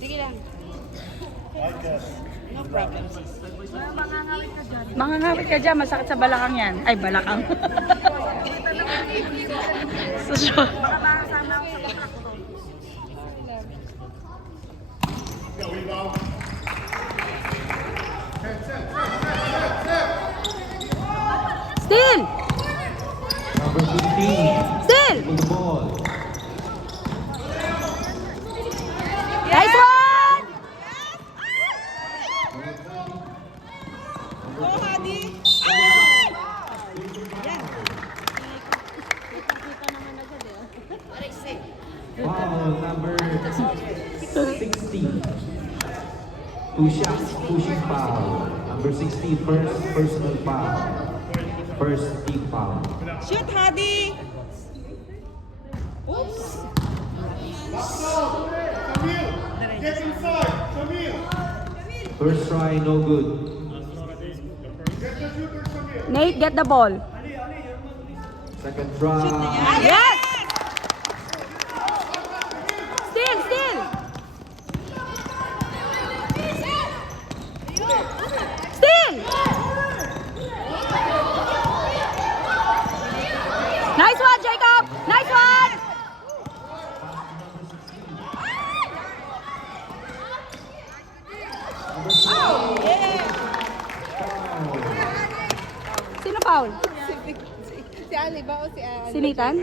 Sige lang. No problem, sis. Mangangawit ka dyan, masakit sa balakang yan. Ay, balakang. So, Still! Number 15. Still! With the ball. Nice one! Go, Hadi! Foul number 16. Two shots, pushing foul. Number 16, first personal foul. First team foul. Shoot, Hadi! Oops! Get inside, Shamil. First try, no good. Get the shooter, Shamil. Nate, get the ball. Second try. Yes! Still, still! Still! Nice one, Jacob! Nice one! Sino foul? Si Ali ba o si Ali? Si Nathan?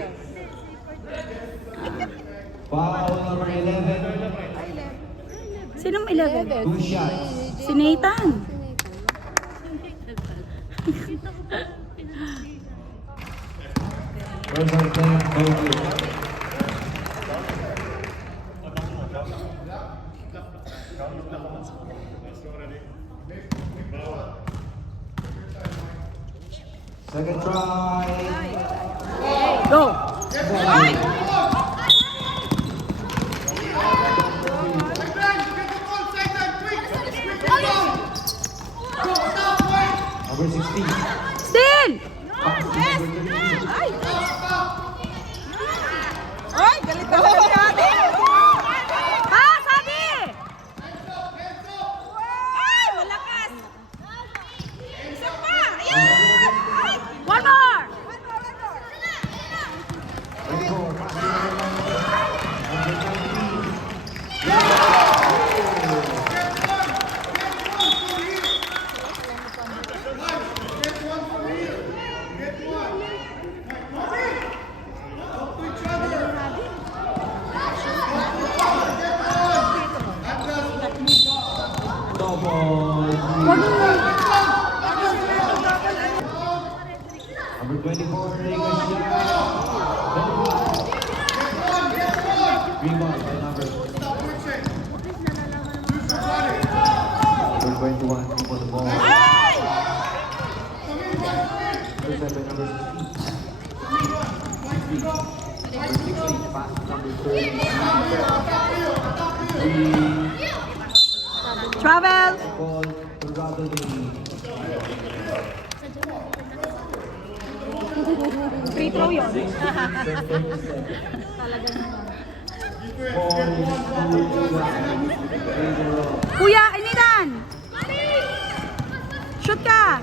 Foul number 11. Sinong 11? Two shots. Si Nathan. First attempt, no good. Second try. Go! Hey, Ben, get the ball, sideline, quick. Quick, go. Go, stop, wait. Number 16. Still! Stop, stop. Ay, galit ako si Hadi! Pass, Adi! Ay, malakas! Isa pa! Ayan! Ay! One more! Wag mo. Number 24, take a shot. Rebound by number. Number 21, for the ball. Number 7, number 16. 16, pass number 30. Travel! Ball to Rodney. Free throw yun. Kuya, initan! Shoot ka!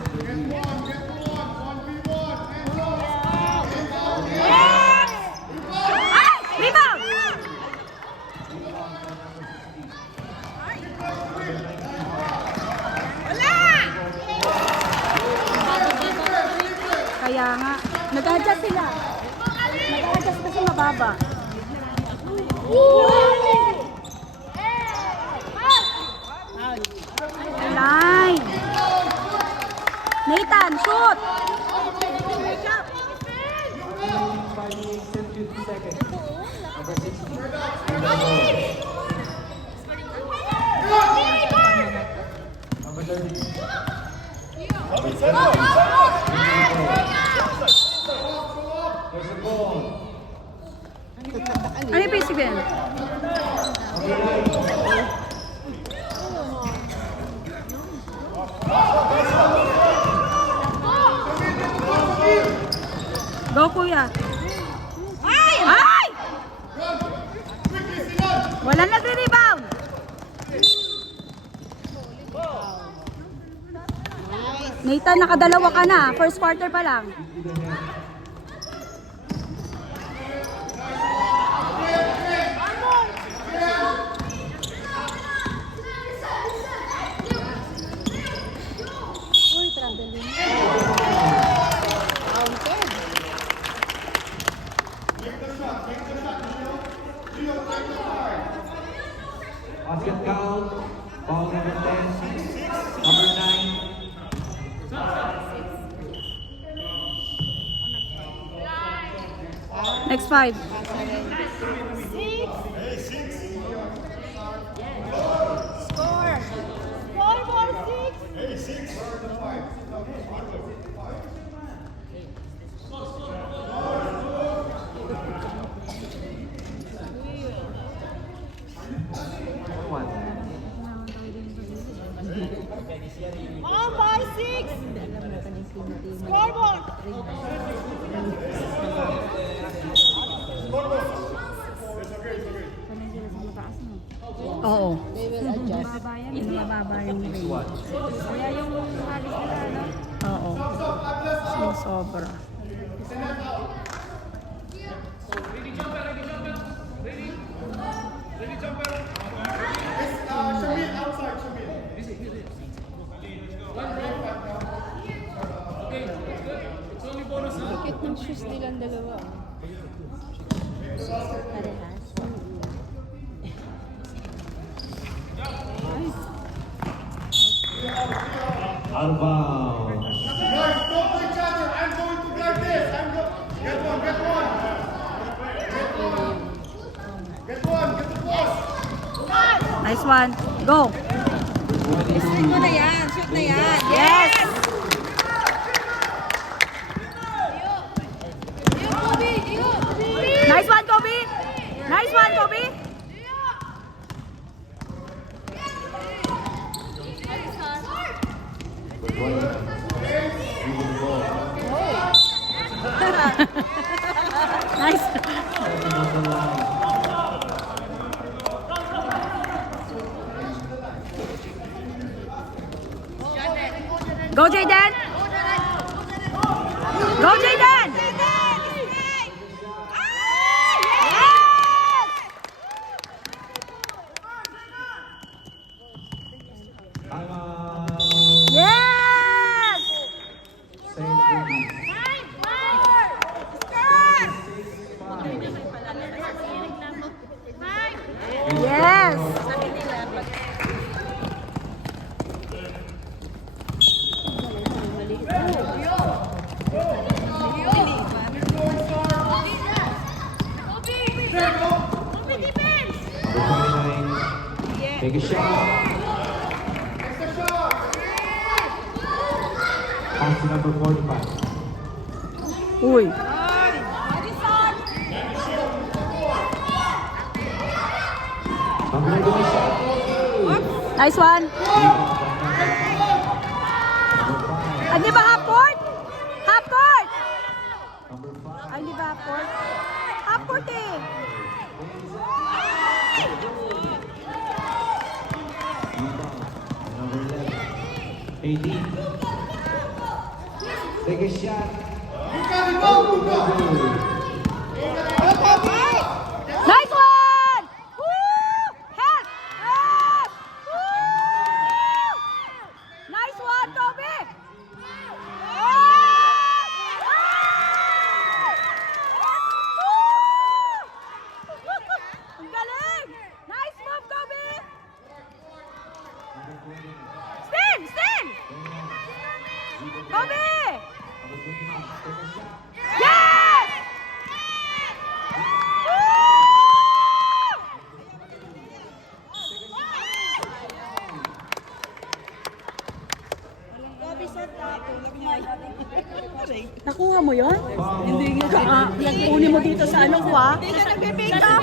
Ay! Rebound! Kaya nga, nag-adjust sila. Nag-adjust kasi mababa. Line! Nathan, shoot! 5 minutes and 50 seconds. Number 16. Number 30. There's a ball. Ano yung basic din? Go, kuya. Ay! Ay! Quickly, Sinan. Wala nagre-rebound. Nathan, nakadalawa ka na. First quarter pa lang. Uy, traveling. Basket count. Foul number 10. Number 9. Next 5. One. Oo. They will adjust. Mababa yung rate. Kaya yung halis nila, ano? Oo. Sobra. Shamil, outside, Shamil. Bakit ng shoes nilang dalawa? Parehas. Out of bounds. Guys, don't play each other. I'm going to guard this. Get one, get one. Get one, get the ball. Nice one. Go. Shoot mo na yan. Shoot na yan. Yes! Nice one, Kobe! Nice one, Kobe! Good one. Moving the ball. Nice. Seven on the line. Go, Jayden! Go, Jayden! Time out. Yes! Save release. Yes! Number 29. Take a shot. Pass to number 45. Uy. Number 9 shot. Nice one. Ay, di ba half court? Half court! Number 5. Ay, di ba half court? Half court eh. Number 11. 18. Take a shot. Nice one! Woo! Help! Help! Woo! Nice one, Kobe! Ang galing! Nice move, Kobe! Spin! Spin! Kobe! Yes! Nakuha mo yon? Hindi nga. Kunin mo dito sa ano ko ah. Hindi ka nag-pick up.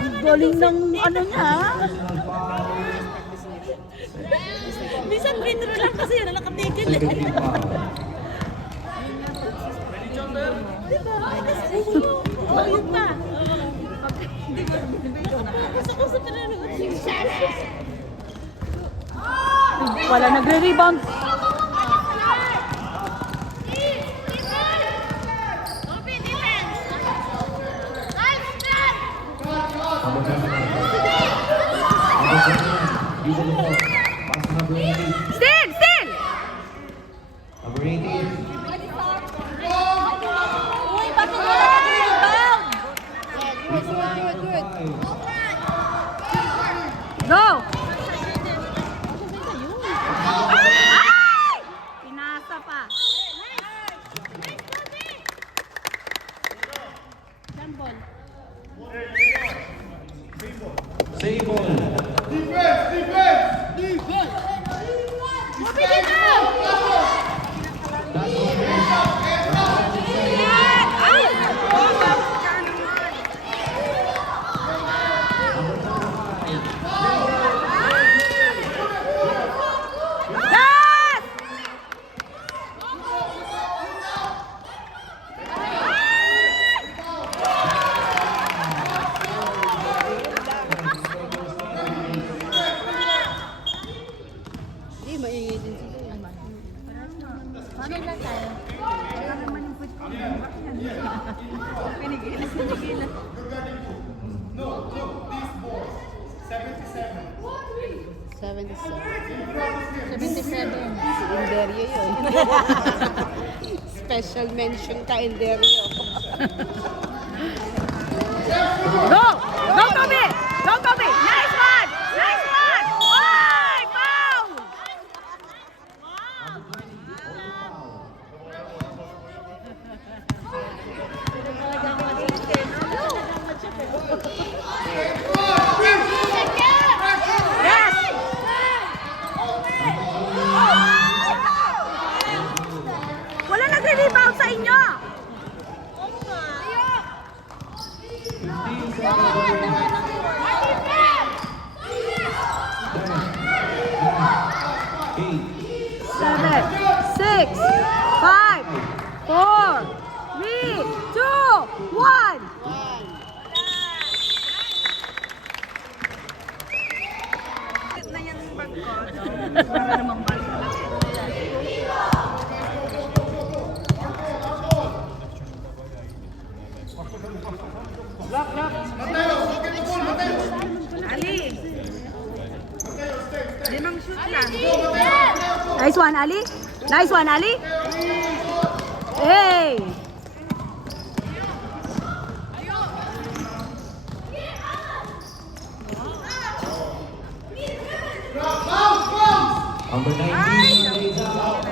Ang galing ng ano niya. Minsan pinro lang kasi yun, nakatigil. 17 foul. Bayot na. Wala nagre-rebound. Number 7. Number 7. Pass to number 18. Still! Number 18. Uy, bakit wala nagre-rebound? Go! Ay! Pinasa pa. Save ball. Yes! No, look, these boys. 77. 77. Si Inderio yun. Special mention ka, Inderio. Go! Go, Toby! Go, Toby! Nice one! Nice one! Oy! Foul! Yes! Wala nagre-rebound sa inyo! 7, 6, 5, 4, 3, 2, 1. Na yan ang bag ko. Para namang bag. Ali. Limang shoot lang. Nice one, Ali. Nice one, Ali. Hey! Number 19 lays out.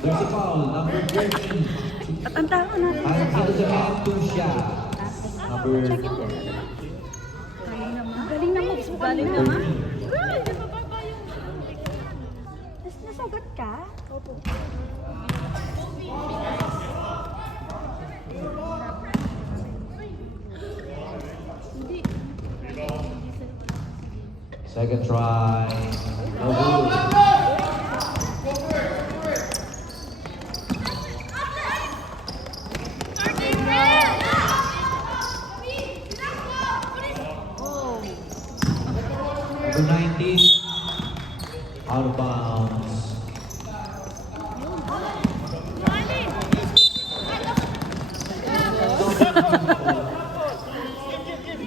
There's a foul. Number 13. Tatanda ko na. And into the hand, 2 shot. Number Galing naman. Galing naman. 13. Nasagot ka? Opo. Second try. No good. Number 19. Out of bounds.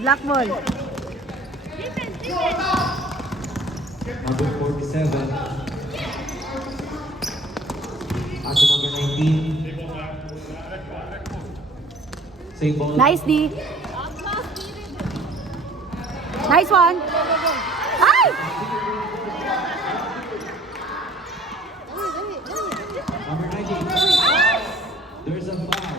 Black ball. Number 47. After number 19. Same ball. Nice, D. Nice one. Ay! Number 19. There's a foul.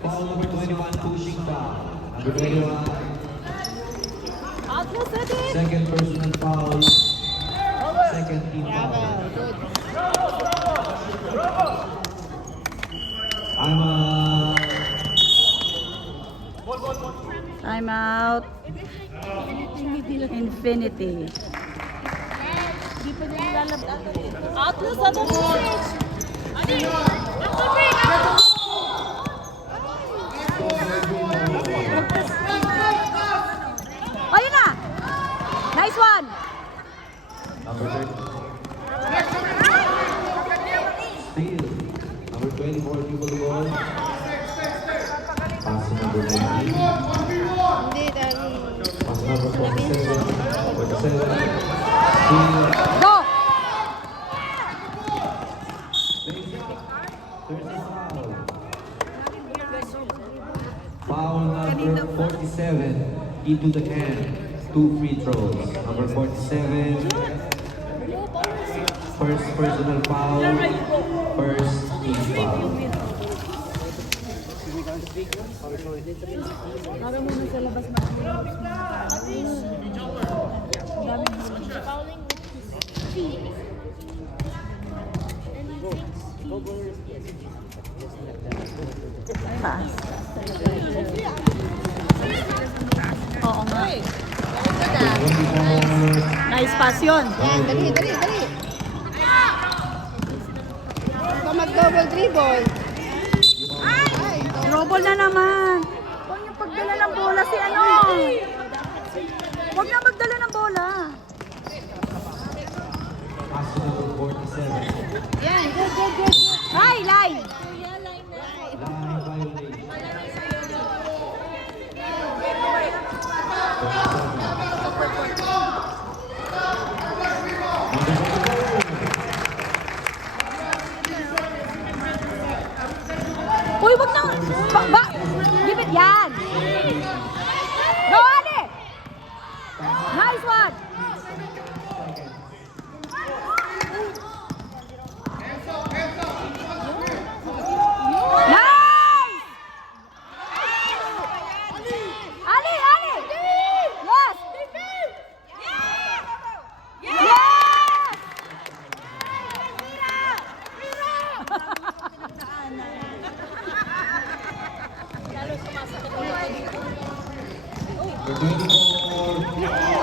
Foul number 21, pushing foul. Number 21. Second personal foul. Second team foul. Time out. Infinity. Lalabas. Atlas, ano mo? Ayun na! Nice one! Number 30. Steal. Number 24, people the ball. Pass to number 19. Hindi, dahil... Pass to number 47. 47. Steal. Go! There's a foul. Foul number 47. Into the can. 2 free throws. Number 47. First personal foul. First team foul. Parang muna sa labas na. Pass. Oo nga. Nice pass yun. Yan, dali. Ikaw mag-double dribble. Trouble na naman. Huwag niyo pagdala ng bola si ano. Huwag na magdala ng bola. Pass to number 47. Yan, go. Hi, line. Line violation. Uy, wag na. Give it yan. Go, Ali. Nice one. Nice. Ali. Yes. Yes. Number 24.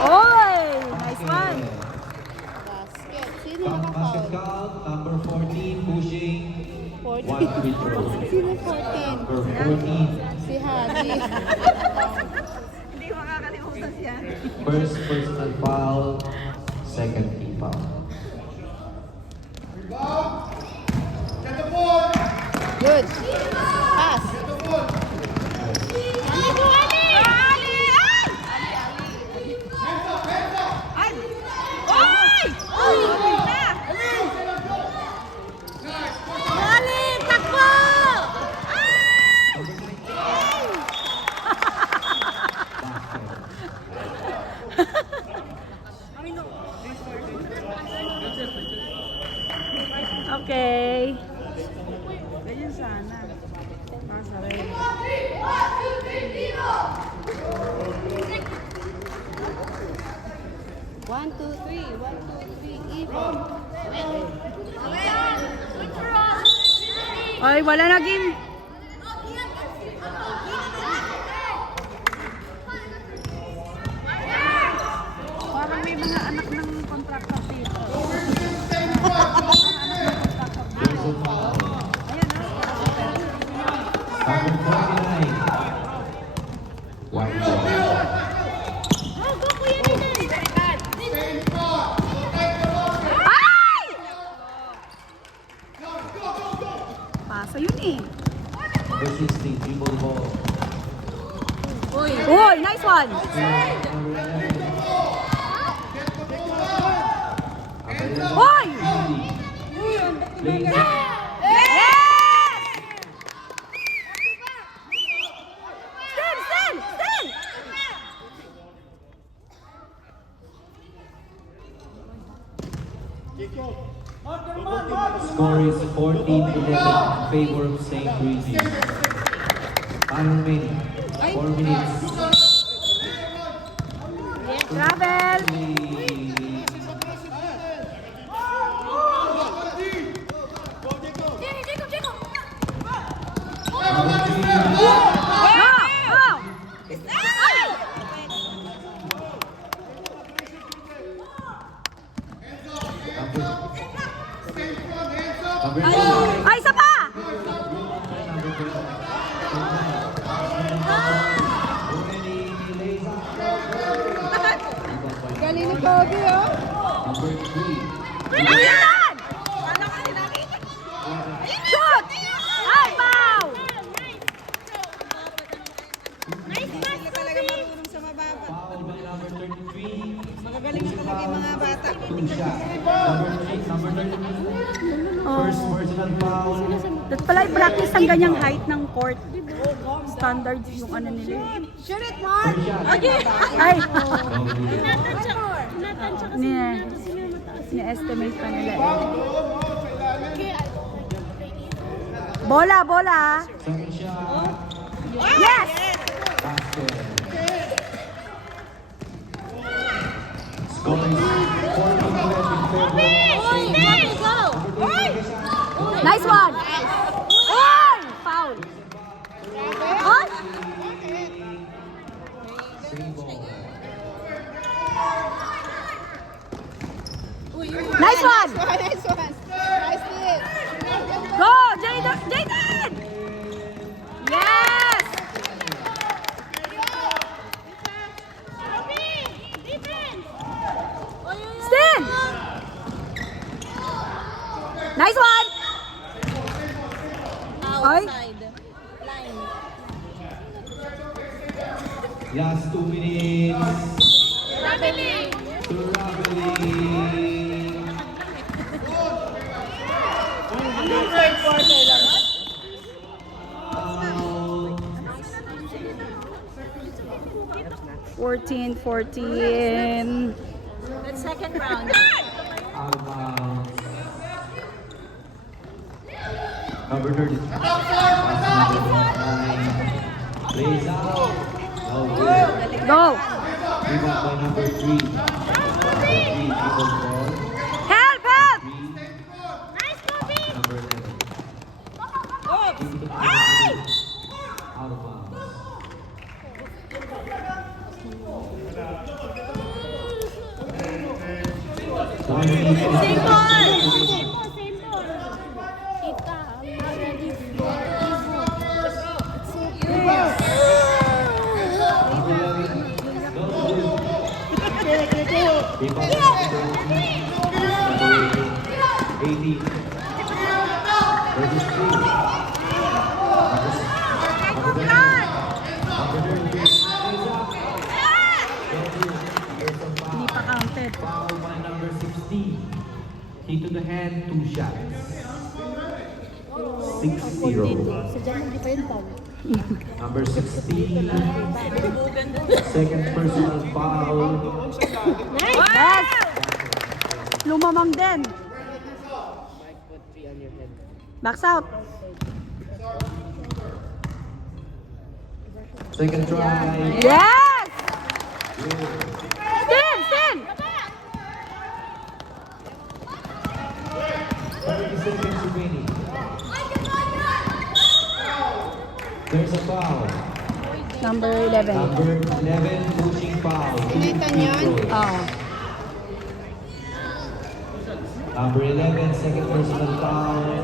Oy, nice one. Basket. Sino Basket naka-foul? count. Number 14 pushing. 1 free throw. Sino 14? Number 14. Si Hadi. First personal foul. Second team foul. Get the ball. Good. Pass. Okay. One, two, three. Even. Ay, wala na game. Parang may mga anak ng contractor dito. There's a foul. Number 49. One ball. Ay! Pasa yun eh. Number 16, dribble the ball. Uy, nice one. Uy! Lane. Yes! Still! Score is 14-11 in favor of St. Louis. Final remaining. 4 minutes. Travel! Go! Number 9. Ay, isa pa! Galing ni Kobe, oh. Number 3. Ayan! Shoot! Ay, foul! Hindi talaga marunong sa mababa. Foul by number 33. Magagaling na talaga yung mga bata. 2 shot. Number 33. First personal foul. Dapat pala i-practice ang ganyang height ng court. Standard yung ano nila. Shoot it, Mark! First shot. Ay! No good. Ni-estimate pa nila eh. Bola, bola! Second shot. Yes! Basket. Scoring 14-11 in favor. Nice one! Oy! Foul! Oy! Same ball. Nice one! Nice one! Nice hit! Go! Jaden! Jaden! Yes! Stin! Nice one! Ay! Last 2 minutes. To Raveling. Foul. 14. Second round. Out of bounds. Number 30. Pass number 9. Plays out. No good. Go! Rebound by number 3. Number 3, dribble ball. Help! Help! 3. Number 11. Out of bounds. Rebound number 18. Versus 3. Hindi pa counted. Foul by number 16. Hit to the hand, 2 shots. 6-0. Number 16. Second personal foul. Yes! Lumamang din. Backs out. Second try. Yes! Stin! Stin! 30 seconds remaining. There's a foul. Number 11. Number 11 pushing foul. Pinaitan yan? Oo. Number 11 second personal foul.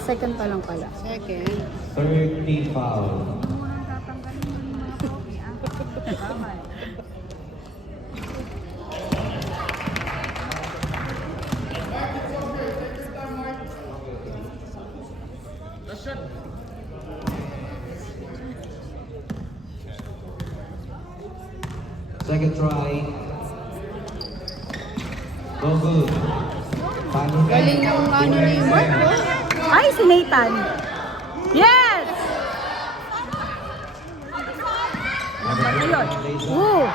Second pa lang pala. Second. Third team foul. Second try. No good. Final Galing ng ano ni Mark, oh. Ay, si Nathan. Yes! Ayun. Ooh.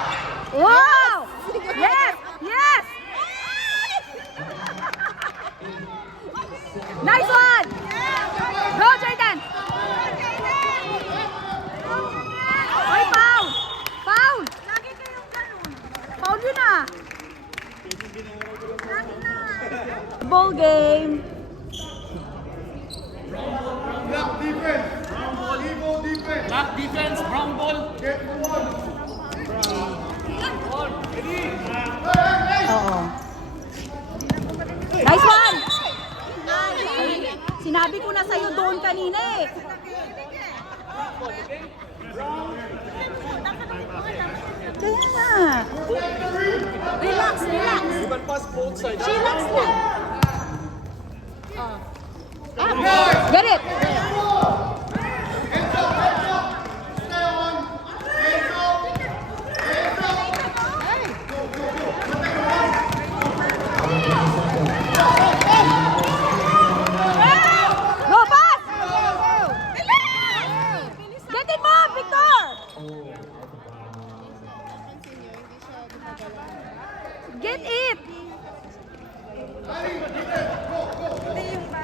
Wow! Yes! Yes! Nice one! Go, Jordan! Ay, foul! Foul! Lagi kayong ganun. Foul yun ah! Ball game. Black defense. Evil defense. Black defense, brown ball. Get one. Oo. Nice Sinabi ko na sa'yo doon kanina eh. Kaya nga. Relax, relax. Chillax lang. Get it. Go, pass! Get it mo, Victor! Get it!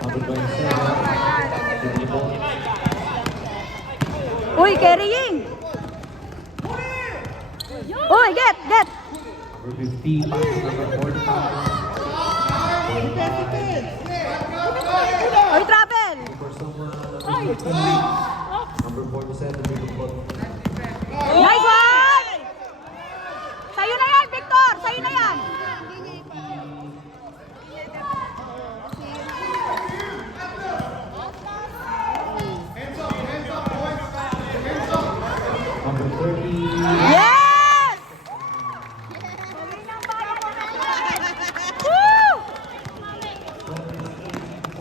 Number 27. Uy, carrying! Uy, get! Number 50, pass number 45. Uy, travel! For someone, number 15. Number 47, Nice one! Sa'yo na yan, Victor! Sa'yo na yan! Number 30. Yes! Woo!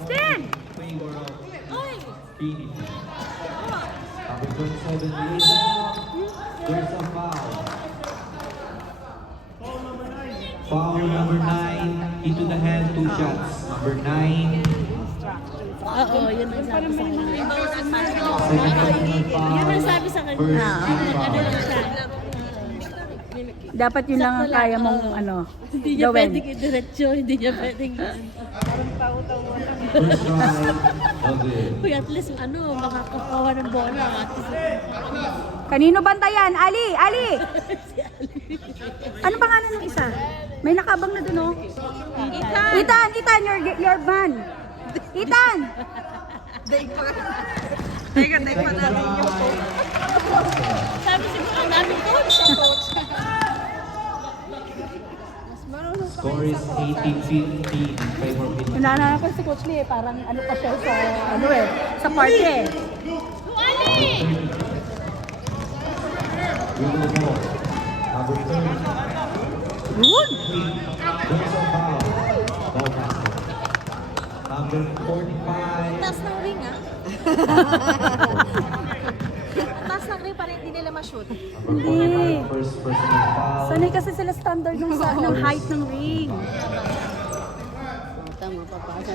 Stin! Favor of Phoenix. Number 27, Lisa. There's a foul. Foul number 9. Into the hand, 2 shots. Number 9. Oo, yun ang sabi sa kanya. Second personal foul. Yun ang sabi sa kanya. First team Ano lang foul. siya. Dapat yun lang ang kaya mong ano, Hindi niya gawin. pwedeng idiretso, hindi niya pwedeng... First try. Okay. Uy, at least makakakuha ng bola. At least, Kanino bantayan? Ali! Ali! Ano pangalan ng isa? May nakabang na dun, oh. Ethan, your man. Ethan! sabi siguro ang daming coach. Score is 18-15 in favor of Phoenix. Nananapan si Coach Lee, parang ano pa siya sa, ano eh, sa party eh. Will go. Number 30. Yun! There's a foul. No basket. Number 45. Taas ng ring, ah. Taas ng ring para hindi nila ma-shoot. Number 45. First personal foul. Sanay kasi sila standard ng height ng ring. Tama, papasa.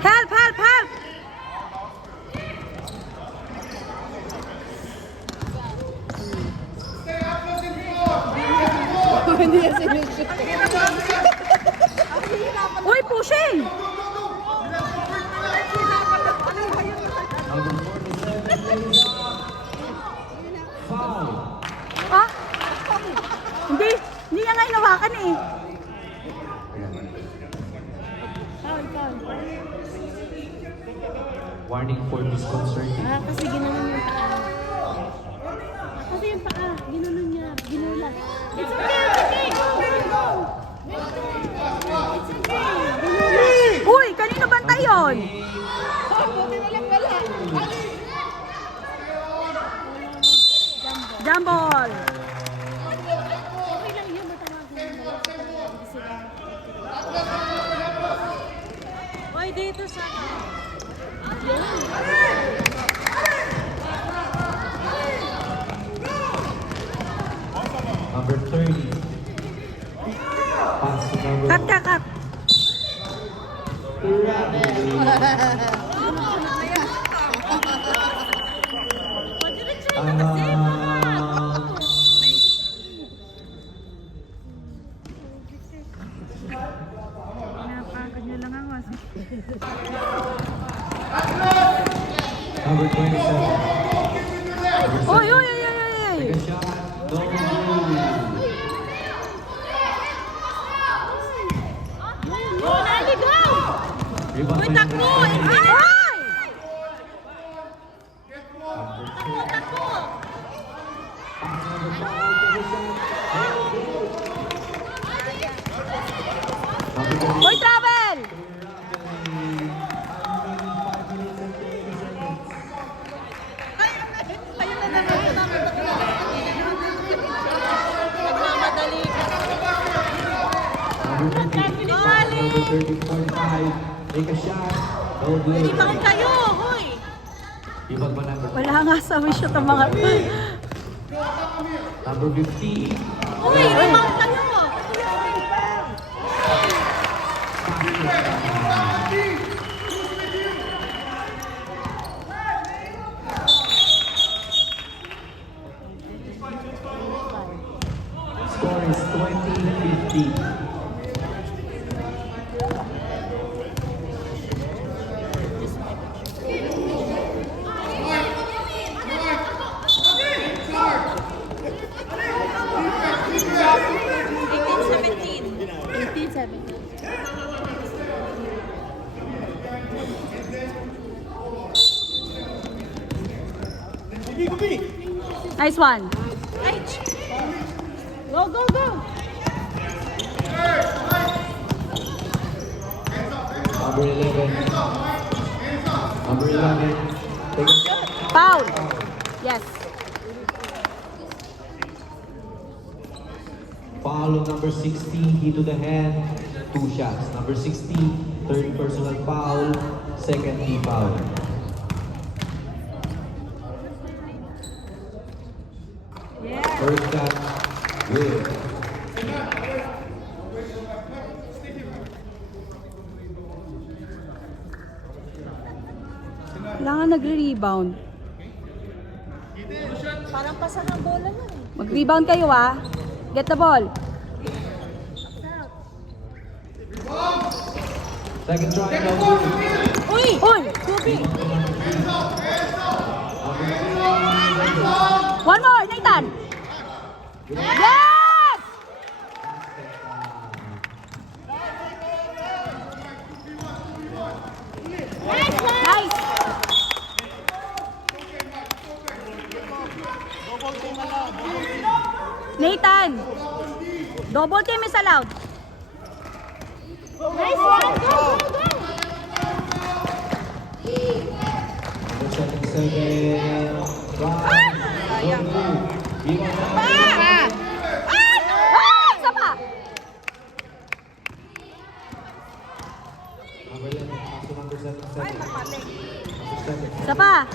Help! Uy, pushing! Number 47. Foul. Ah? Hindi niya nga inawakan eh. Warning for misconcerting. Kasi ginanon yung paa. Kasi yung paa, ginanon niya, ginulat. It's okay, it's okay, go, go! It's okay, Uy, kanino banta yun? Jambol! okay lang yun, matawagan mo. Hindi sila. Oy, dito sa... Number 30. Pass to number Cut! Napagod niya lang ako. Number 27. Uy! Take a shot. Don't Naligaw! Rebound by takbo! number 30. Ay! Takbo! Pass number 5. Take a shot. 30-45. Take a shot. No good. Hindi pa rin kayo, hoy! Ibang pa number Wala nga sa wish ito mga number 50. Hoy, rebound kayo! Score is 20-50. Nice one. Go, go, go! Number 11. Number 11. Take a shot. Foul. Yes. Foul on number 16, hit to the hand, 2 shots. Number 16, third personal foul, second team foul. First shot, good. Kailangan nagre-rebound. Parang pasang ang bola na eh. Mag-rebound kayo ah. Get the ball. Second try, no good. Uy! Uy! One more, Nathan! Yes! Nice! Nathan! Double team is allowed. Nice one! Go, go, go! Number 77, Isa pa! Number 11, pass to number 77. Number 7. Isa pa!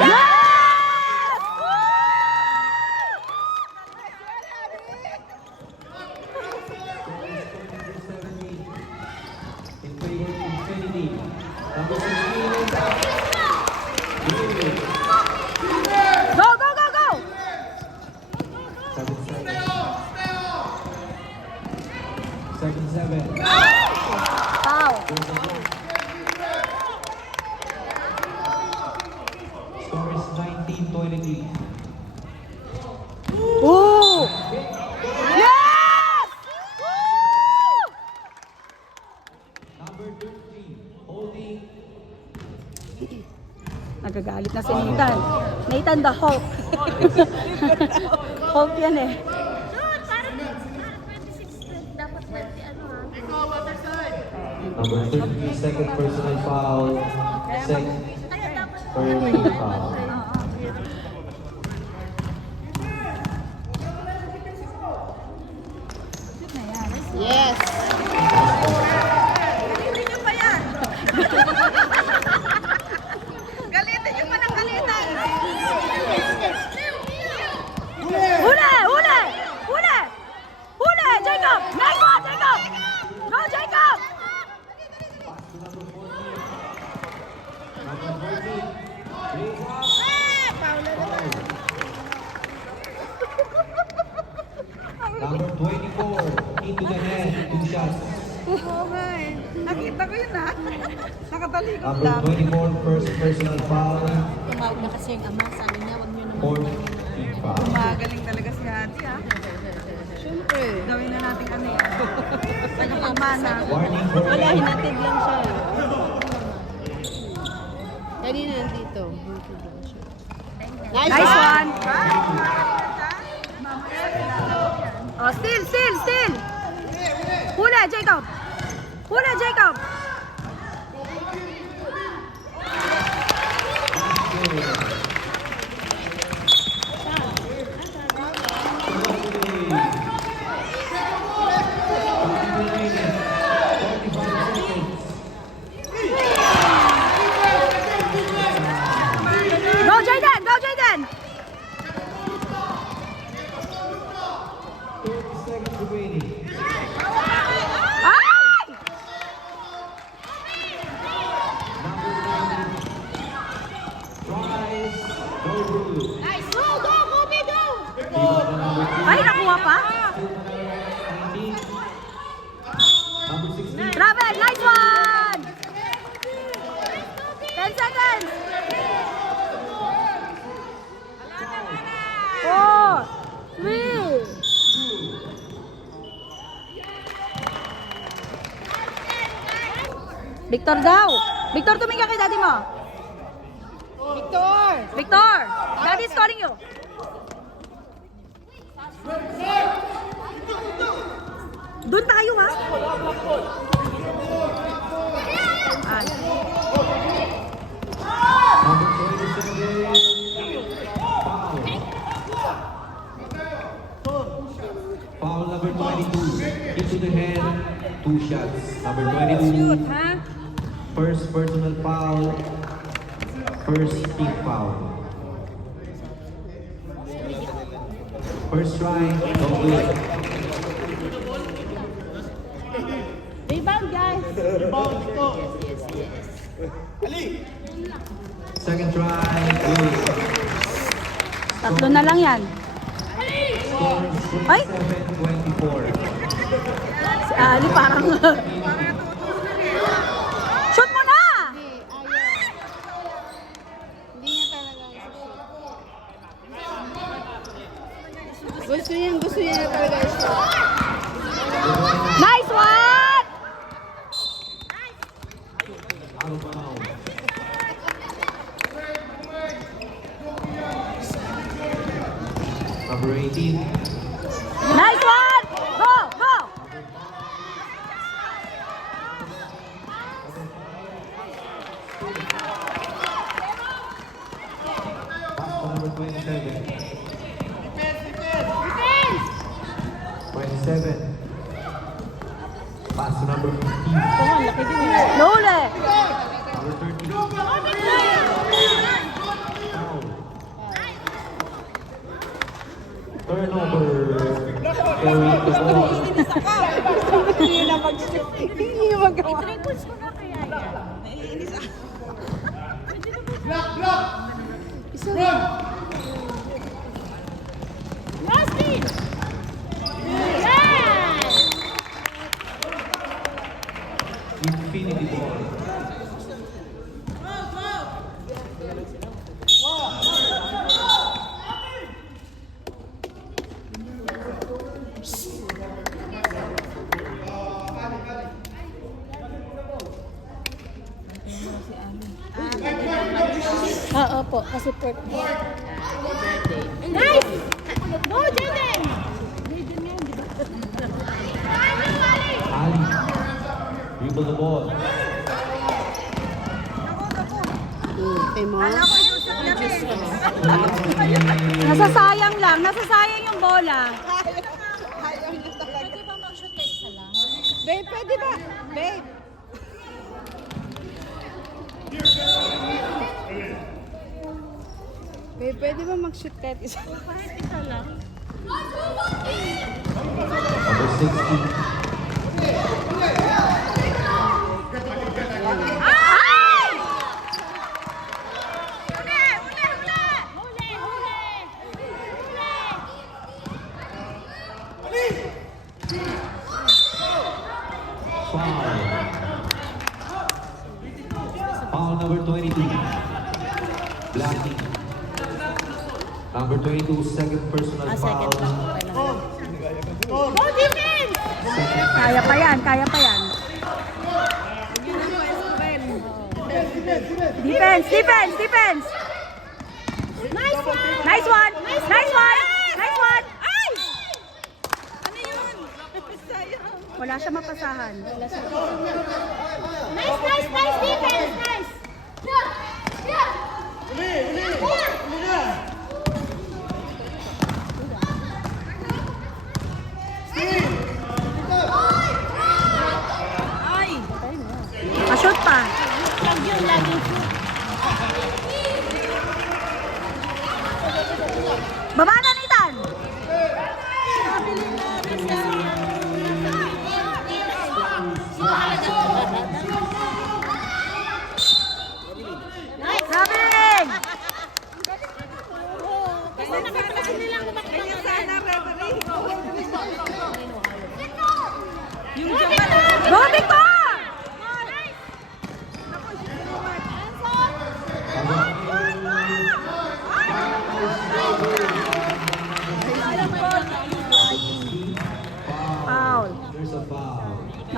Yes! In favor of Infinity. Number 16. Go, go, go, go! 7 seconds. 7-7. Foul. Score is 19-23. Ooh! Yes! Woo! Number 13, holding. Nagagalit na si Nathan. Nathan the Hulk. Hulk yan eh. Dude, parang 26 dapat 20 ano ha? Number 13, second personal foul. Second, Kaya dapat third foul. Yes! Galitin nyo pa yan! Galitin nyo pa ng galitan! Huli! Huli! Huli! Huli! Jacob! Nice one, Jacob! Go, Jacob! Number 14, number 24, into the head, 2 shots. Okay. Nakita ko yun ha. Nakatalikod Number 24, first personal foul. Tumawag na kasi ang ama, sabi niya, huwag nyo naman Fourth team foul. Magaling talaga si Ate ha. Siyempre. Gawin na natin ano yan. Tagapagmana. Warning for Wala, red. hinatid lang siya. Kanina nandito. Nice one. Oh, still, still, still. Huli, Jacob. Huli, Jacob. pa? Number 16. Travel, nice one! 10 seconds! 4, 3, Victor daw! Victor, tumingin ka kay daddy mo! Victor! Victor! Daddy is calling you! Doon tayo ha! Ay. Number 27. Foul. Foul number 22. Into the head. 2 shots. Number 22. First personal foul. First team foul. First try. No good. Rebound, guys! Second try. Good. Tatlo na lang yan. Score Ay! 27-24. Si Ali parang... Shoot mo na! Hindi niya talaga gusto niya na talaga Nice one! Out of bounds. Number 18. Nice one! Go! Go! Pass to number 27. 27. Pass to number 15. Lole! Number 13. Foul. Turnover. Carry the ball. Hindi niya magawa. Justin! Yes! Infinity ball. Oo po, kasi per... Nice! Go, Jaden! Ali. Dribble the ball. Nasasayang lang. Nasasayang yung bola. Babe, pwede ba? Babe! Babe, pwede ba mag-shoot kahit isa? Kahit isa lang. Number 16. Ay! Foul. Foul number 22. Blacking. Number 22, second personal foul. Go, defense! Second. Kaya pa yan. Kaya pa yan. Defense! Defense! Defense! Nice one! Nice one! Nice one! Nice one! Ay! Ano yun? Wala siya mapasahan. Nice, nice, nice defense! Nice! Pa-shoot pa. Lang yun, lagi shoot. Baba na, Nathan!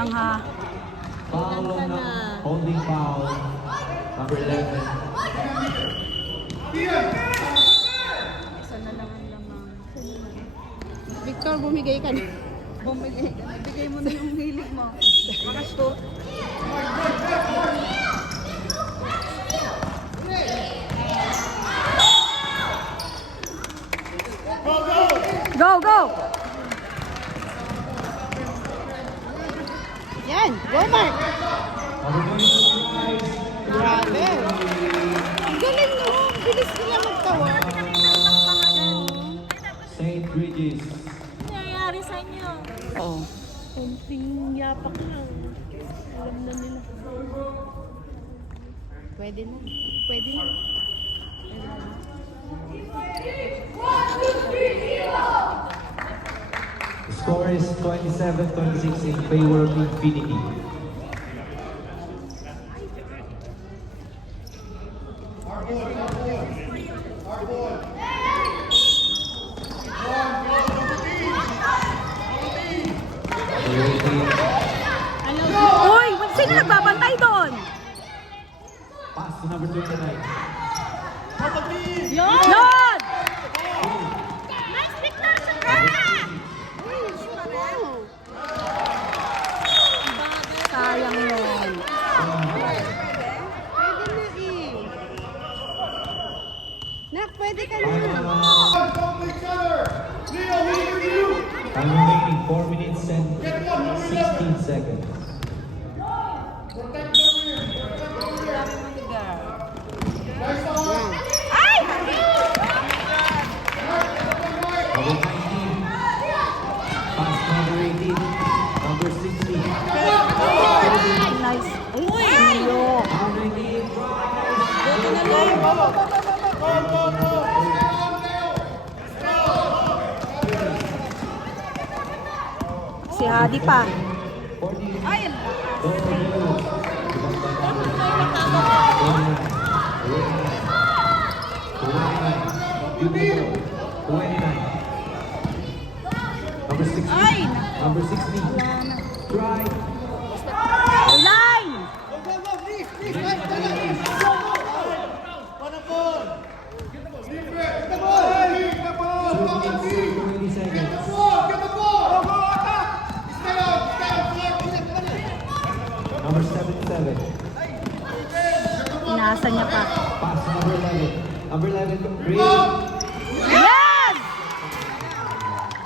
lang ha. Foul on holding foul. Number 11. Isa na lang ang lamang. Victor, bumigay ka na. Bumigay ka na. Bigay mo na yung hilig mo. Makas to. Go, go! Yan, go Mark. Number 22. Grabe. Ang galing mo. Bilis nila magtawa. St. Regis. Nangyayari sa inyo. Oo. Konting yapak lang. Alam na nila. Pwede na. Pwede na. The score is 27-26 in favor of Infinity. Uy! Sino nagbabantay doon? Pass to number 29. Yon! Nice Victor sa kanya! Sayang yun. Pwede na eh. Nak, pwede ka na. Don't each other. Leo, we need you. Time remaining 4 minutes and 16 seconds. Protect the win. Protect the win. Nice on. Number 19. Pass number 18. Number 16. Nice. Uy! Iyo. Number 19. Si Hadi pa. 40. Ay! Number 16. Ay! Number 16. Try. Line! Get the ball. Get the ball. 20 seconds. Get the ball. Go attack. Stay up. Number 77. Inasa niya pa. Pass to number 11. Number 11. Green. Yes!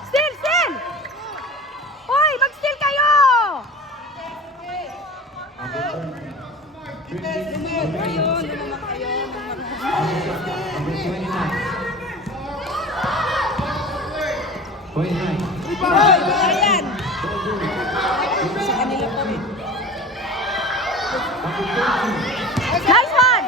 Steal! Steal! Uy! Mag-steal kayo! Number 30. Number 29. 29. Ayan! Sa kanila pa rin. Nice one!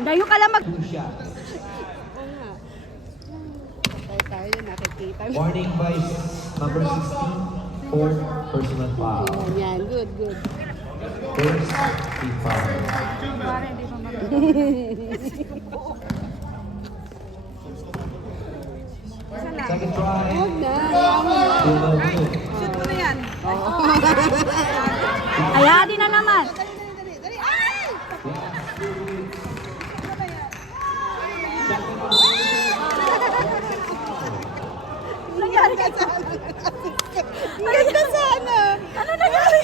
Dayo ka lang mag... 2 shots. Tayo nakikita. Warning by number 16 for personal foul. Yan, good, good. First team foul. Second try. Huwag na. Shoot mo na yan. Ay, Hadi na naman. Nangyari ka sana. Nangyari ka sana. Ano nangyari?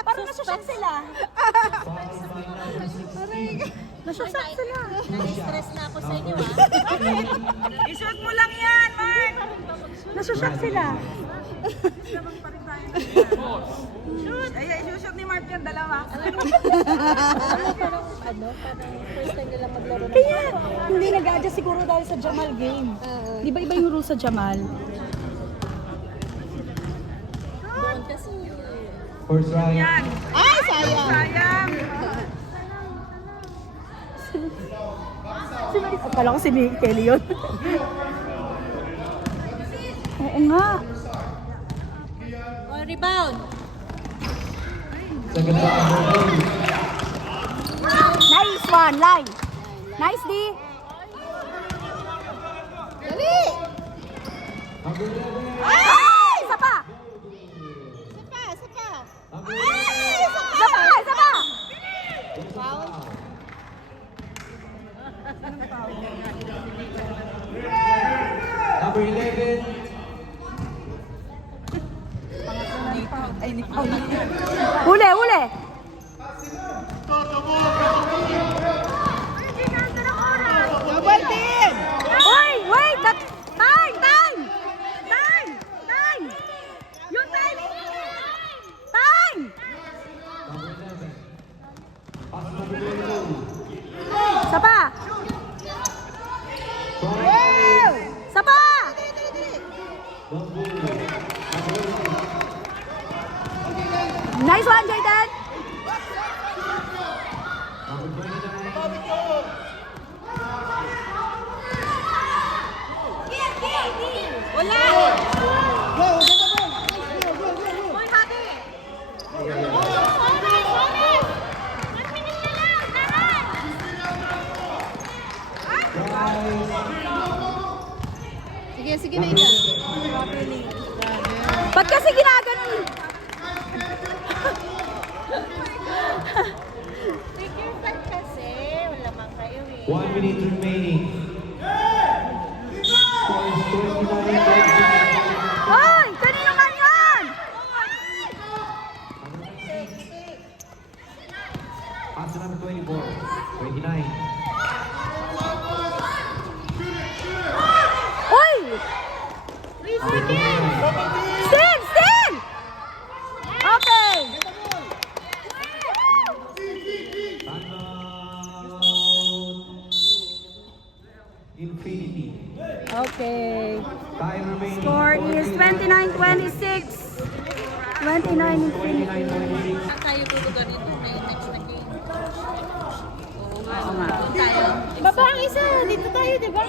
Parang nasusyak sila. Nasusyak sila. Stress na ako sa inyo, ha? Isuot mo lang yan, Mark. Nasusyak sila. Shoot! Ay, isushoot ni Mark yung dalawa. Parang first time nila maglaro ng Kaya, hindi nag-adjust siguro dahil sa Jamal game. Di ba iba yung rules sa Jamal? doon kasi. First try. Ay, sayang! Sayang! Akala ko si Kelly yun. Oo nga. Oh, rebound! Second try. Nice one, line. Nice, D. Ay! Isa pa! Number Isa pa! Isa pa! Number 11. Huli, huli! Double team! Uy! Wait! Time! Time! Time! Time! Yung timing! Time! Number 11. Pass number 22. Isa pa! Try. Isa pa! Number 8. Nice one, Jayden! Number 29. Wala! Uy, Hadi! Sige, sige na ito. Ba't kasi ginaganon? Take your time kasi. Wala man kayo eh. 1 minute remaining. Score is 29. Hoy! Kanino man yan? Pass number 24. 29. Uy! Number 29. Still! Still! Okay! Timeout. Infinity. Okay. Time remaining. Score is 29-26. 29 Infinity. 29-26. Tayo tulugan ito. May next na game. Oo nga. Tayo. Baba ang isa. Dito tayo, di ba?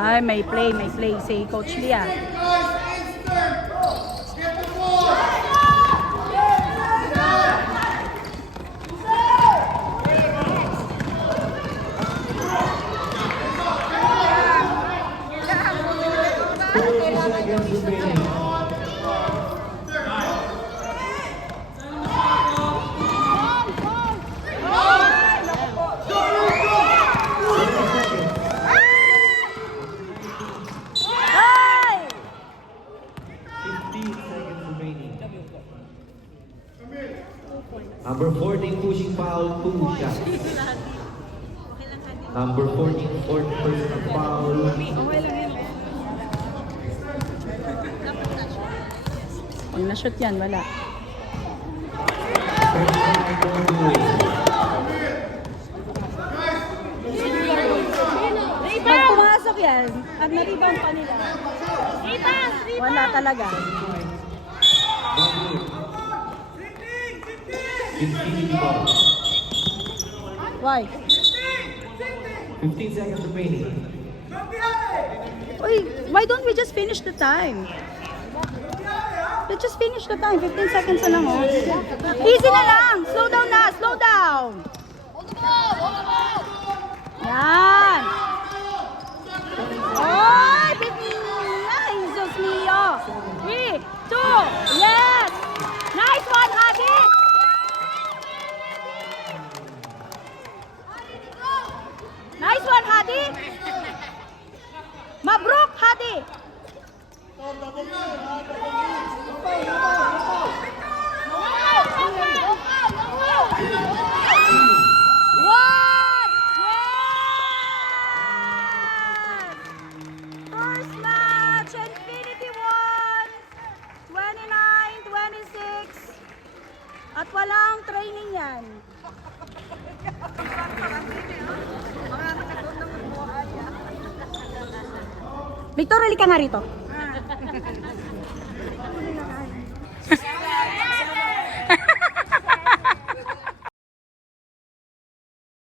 Ay, may play si Coach Lia. Guys, instant. Get the ball. Seconds remaining. Ay! 15 seconds remaining. Number 14 pushing foul, 2 shots. Number 14, fourth personal foul. Pag na-shoot yan, wala. Personal don't do it. Pag pumasok yan, at na-rebound pa nila, wala talaga. Don't do it. Infinity ball. Why? 15 seconds remaining. Uy, why don't we just finish the time? Let's just finish the time. 15 seconds na lang, oh. Easy na lang. Slow down na. Slow down. Yan. Oy, ay, Jesus mio. 3, 2, yes. Nice one, Hadi. Nice one, Hadi. Mabruk, Hadi. One! Yes! First match, Infinity won! 29-26. At walang training yan. Victor, halika nga rito.